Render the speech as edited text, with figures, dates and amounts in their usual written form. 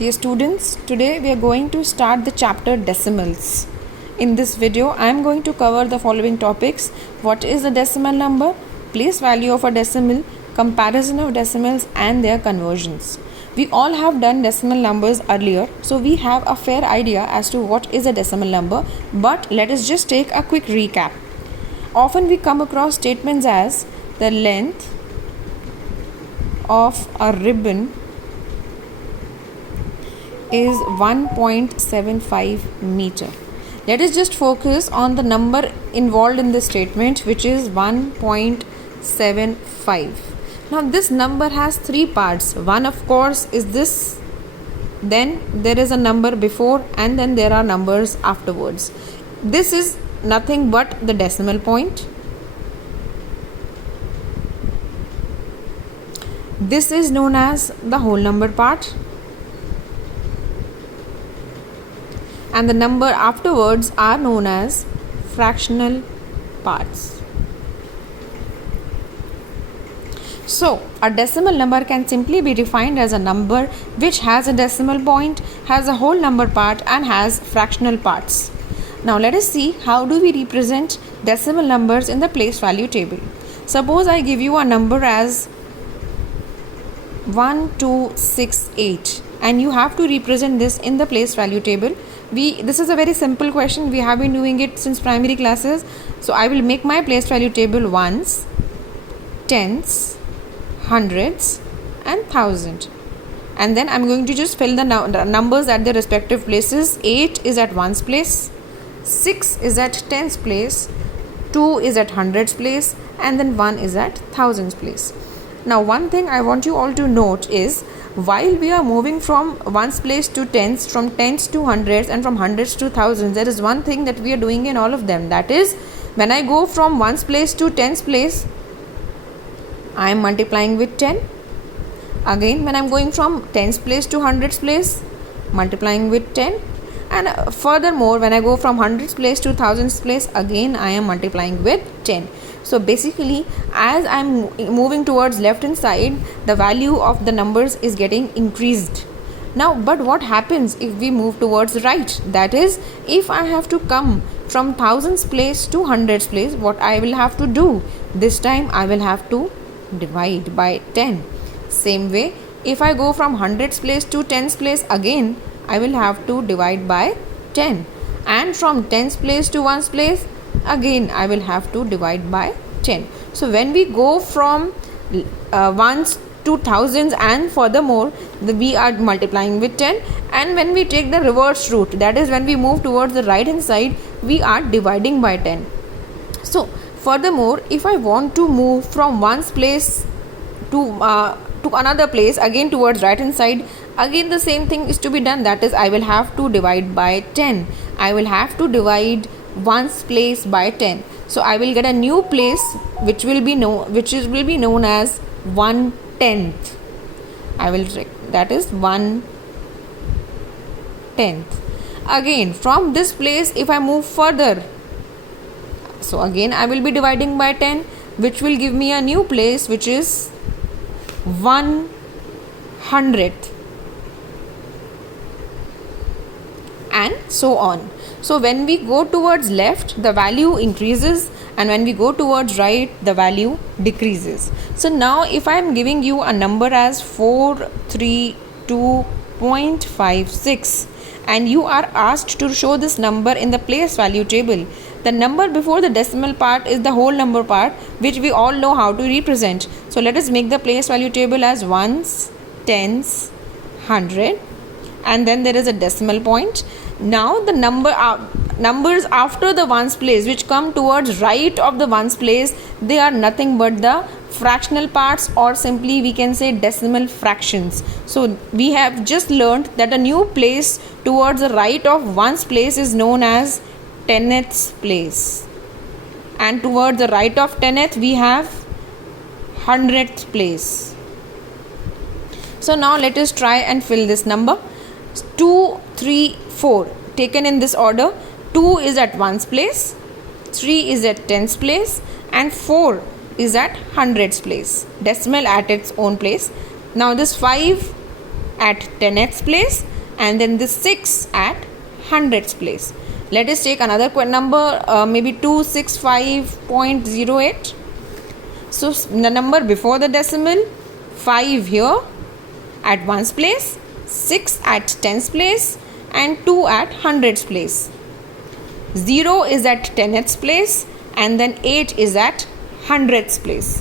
Dear students, today we are going to start the chapter decimals. In this video, I am going to cover the following topics: what is a decimal number, place value of a decimal, comparison of decimals and their conversions. We all have done decimal numbers earlier, so we have a fair idea as to what is a decimal number, but let us just take a quick recap. Often we come across statements as the length of a ribbon is 1.75 meter. Let us just focus on the number involved in this statement, which is 1.75. Now this number has three parts. One, of course, is this, then there is a number before, and then there are numbers afterwards. This is nothing but the decimal point. This is known as the whole number part, and the number afterwards are known as fractional parts. So, a decimal number can simply be defined as a number which has a decimal point, has a whole number part and has fractional parts. Now let us see how do we represent decimal numbers in the place value table. Suppose I give you a number as 1268 and you have to represent this in the place value table. This is a very simple question. We have been doing it since primary classes. So I will make my place value table ones, tens, hundreds and thousand. And then I'm going to just fill the numbers at their respective places. 8 is at ones place, 6 is at tens place, 2 is at hundreds place, and then 1 is at thousands place. Now one thing I want you all to note is, while we are moving from ones place to tens, from tens to hundreds and from hundreds to thousands, there is one thing that we are doing in all of them. That is, when I go from ones place to tens place, I am multiplying with 10. Again, when I am going from tens place to hundreds place, multiplying with 10. And furthermore, when I go from hundreds place to thousands place, again I am multiplying with 10. So basically, as I am moving towards left hand side, the value of the numbers is getting increased. Now, but what happens if we move towards right? That is, if I have to come from thousands place to hundreds place, what I will have to do? This time I will have to divide by 10. Same way, if I go from hundreds place to tens place, again I will have to divide by 10. And from tens place to ones place, again I will have to divide by 10. So when we go from ones to thousands and furthermore, we are multiplying with 10, and when we take the reverse route, that is when we move towards the right hand side, we are dividing by 10. So furthermore, if I want to move from one's place to another place, again towards right hand side, again the same thing is to be done. That is, I will have to divide by 10. I will have to divide one's place by 10. So I will get a new place which will be known as 1/10. I will check, that is 1/10. Again, from this place, if I move further, so again I will be dividing by 10, which will give me a new place which is 1/100th, and so on. So when we go towards left, the value increases, and when we go towards right, the value decreases. So now if I am giving you a number as 432.56 and you are asked to show this number in the place value table, the number before the decimal part is the whole number part, which we all know how to represent. So let us make the place value table as ones, tens, hundred, and then there is a decimal point. Now the numbers after the ones place, which come towards right of the ones place, they are nothing but the fractional parts, or simply we can say decimal fractions. So we have just learned that a new place towards the right of ones place is known as tenths place, and towards the right of tenth we have hundredth place. So now let us try and fill this number. 2, 3, 4 taken in this order. 2 is at ones place, 3 is at tens place, and 4 is at hundreds place, decimal at its own place. Now this 5 at 10th place, and then this 6 at hundreds place. Let us take another number, maybe 265.08. So the number before the decimal, 5 here at ones place, 6 at tens place, and 2 at hundreds place. 0 is at tenths place, and then 8 is at hundreds place.